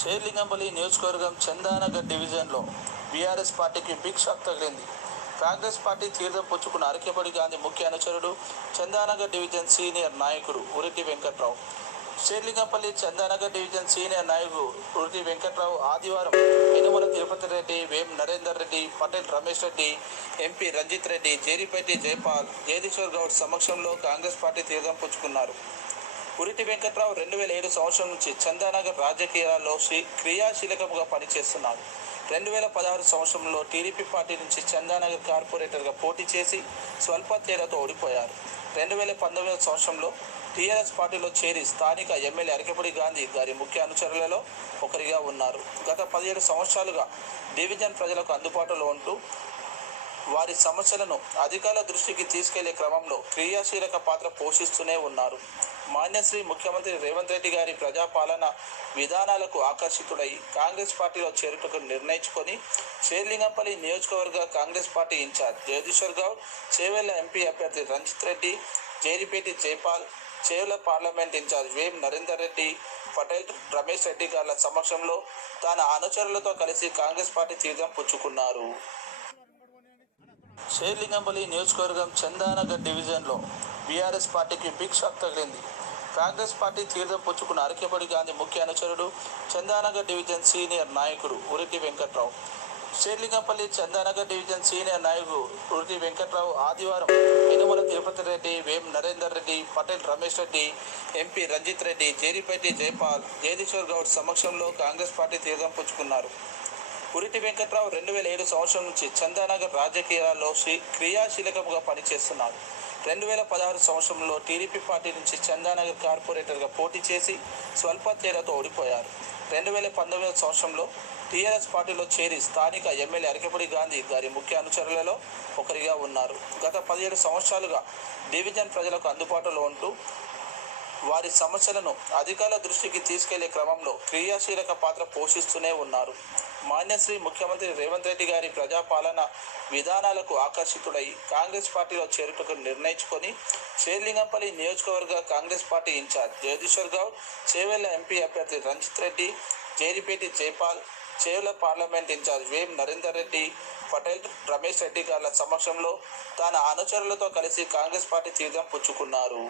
షేర్లింగంపల్లి నియోజకవర్గం చందానగర్ డివిజన్లో బీఆర్ఎస్ పార్టీకి బిగ్ షాక్ తగిలింది. కాంగ్రెస్ పార్టీ తీర్థం పుచ్చుకున్న అరకేపడి గాంధీ ముఖ్య అనుచరుడు చందానగర్ డివిజన్ సీనియర్ నాయకుడు ఉరిటి వెంకట్రావు. షేర్లింగంపల్లి చందానగర్ డివిజన్ సీనియర్ నాయకుడు ఉరిటి వెంకట్రావు ఆదివారం యనుమల తిరుపతి రెడ్డి వేం నరేందర్ రెడ్డి పటేల్ రమేష్ రెడ్డి ఎంపీ రంజిత్ రెడ్డి జేరిపేటి జైపాల్ జగదీశ్వర్ గౌడ్ సమక్షంలో కాంగ్రెస్ పార్టీ తీర్థం పుచ్చుకున్నారు. పురిటి వెంకట్రావు రెండు వేల ఏడు సంవత్సరం నుంచి చందానగర్ రాజకీయాల్లో క్రియాశీలకముగా పనిచేస్తున్నారు రెండు వేల పదహారు సంవత్సరంలో టీడీపీ పార్టీ నుంచి చందానగర్ కార్పొరేటర్గా పోటీ చేసి స్వల్ప తేడాతో ఓడిపోయారు. రెండు వేల పంతొమ్మిదవ సంవత్సరంలో టీఆర్ఎస్ పార్టీలో చేరి స్థానిక ఎమ్మెల్యే అరకపూడి గాంధీ గారి ముఖ్య అనుచరులలో ఒకరిగా ఉన్నారు. గత పదిహేడు సంవత్సరాలుగా డివిజన్ ప్రజలకు అందుబాటులో ఉంటూ వారి సమస్యలను అధికారుల దృష్టికి తీసుకెళ్ళే క్రమంలో క్రియాశీలక పాత్ర పోషిస్తూనే ఉన్నారు. మాన్యశ్రీ ముఖ్యమంత్రి రేవంత్ రెడ్డి గారి ప్రజాపాలన విధానాలకు ఆకర్షితుడై కాంగ్రెస్ పార్టీలో చేరుటకు నిర్ణయించుకొని శ్రీలింగంపల్లి నియోజకవర్గ Congress party incharge Jagadeeshwar Goud Chevella MP అభ్యర్థి రంజిత్ రెడ్డి జేరిపేటి జైపాల్ చేవెళ్ళ పార్లమెంట్ ఇన్ఛార్జ్ వేం నరేందర్ రెడ్డి పటేల్ రమేష్ రెడ్డి గారి సమక్షంలో తన అనుచరులతో కలిసి కాంగ్రెస్ పార్టీ తీర్థం పుచ్చుకున్నారు. షేర్లింగంపల్లి నియోజకవర్గం చందానగర్ డివిజన్లో బీఆర్ఎస్ పార్టీకి బిగ్ షాక్ తగిలింది. కాంగ్రెస్ పార్టీ తీర్థం పుచ్చుకున్న అరకెపడి గాంధీ ముఖ్య అనుచరుడు చందానగర్ డివిజన్ సీనియర్ నాయకుడు ఉరిటి వెంకట్రావు. షేర్లింగంపల్లి చందానగర్ డివిజన్ సీనియర్ నాయకుడు ఉరిటి వెంకట్రావు ఆదివారం యనుమల తిరుపతి రెడ్డి వేం నరేందర్ రెడ్డి పటేల్ రమేష్ రెడ్డి ఎంపీ రంజిత్ రెడ్డి జేరిపేటి జైపాల్ జగదీశ్వర్ గౌడ్ సమక్షంలో కాంగ్రెస్ పార్టీ తీర్థం పుచ్చుకున్నారు. పురిటి వెంకట్రావు రెండు వేల ఏడు సంవత్సరం నుంచి చందానగర్ రాజకీయాల్లో క్రియాశీలకముగా పనిచేస్తున్నారు రెండు వేల పదహారు సంవత్సరంలో టీడీపీ పార్టీ నుంచి చందానగర్ కార్పొరేటర్గా పోటీ చేసి స్వల్ప తేడాతో ఓడిపోయారు. రెండు వేల పంతొమ్మిదవ సంవత్సరంలో టీఆర్ఎస్ పార్టీలో చేరి స్థానిక ఎమ్మెల్యే అరకపూడి గాంధీ గారి ముఖ్య అనుచరులలో ఒకరిగా ఉన్నారు. గత పదిహేడు సంవత్సరాలుగా డివిజన్ ప్రజలకు అందుబాటులో ఉంటూ వారి సమస్యలను అధికారుల దృష్టికి తీసుకెళ్ళే క్రమంలో క్రియాశీలక పాత్ర పోషిస్తూనే ఉన్నారు. మాన్యశ్రీ ముఖ్యమంత్రి రేవంత్ రెడ్డి గారి ప్రజాపాలన విధానాలకు ఆకర్షితుడై కాంగ్రెస్ పార్టీలో చేరుటకు నిర్ణయించుకొని షేర్లింగంపల్లి నియోజకవర్గ Congress party incharge Jagadeeshwar Goud Chevella MP అభ్యర్థి రంజిత్ రెడ్డి జేరిపేటి జైపాల్ చేవెళ్ళ పార్లమెంట్ ఇన్ఛార్జ్ వేం నరేందర్ రెడ్డి పటేల్ రమేష్ రెడ్డి గారి సమక్షంలో తన అనుచరులతో కలిసి కాంగ్రెస్ పార్టీ తీర్థం పుచ్చుకున్నారు.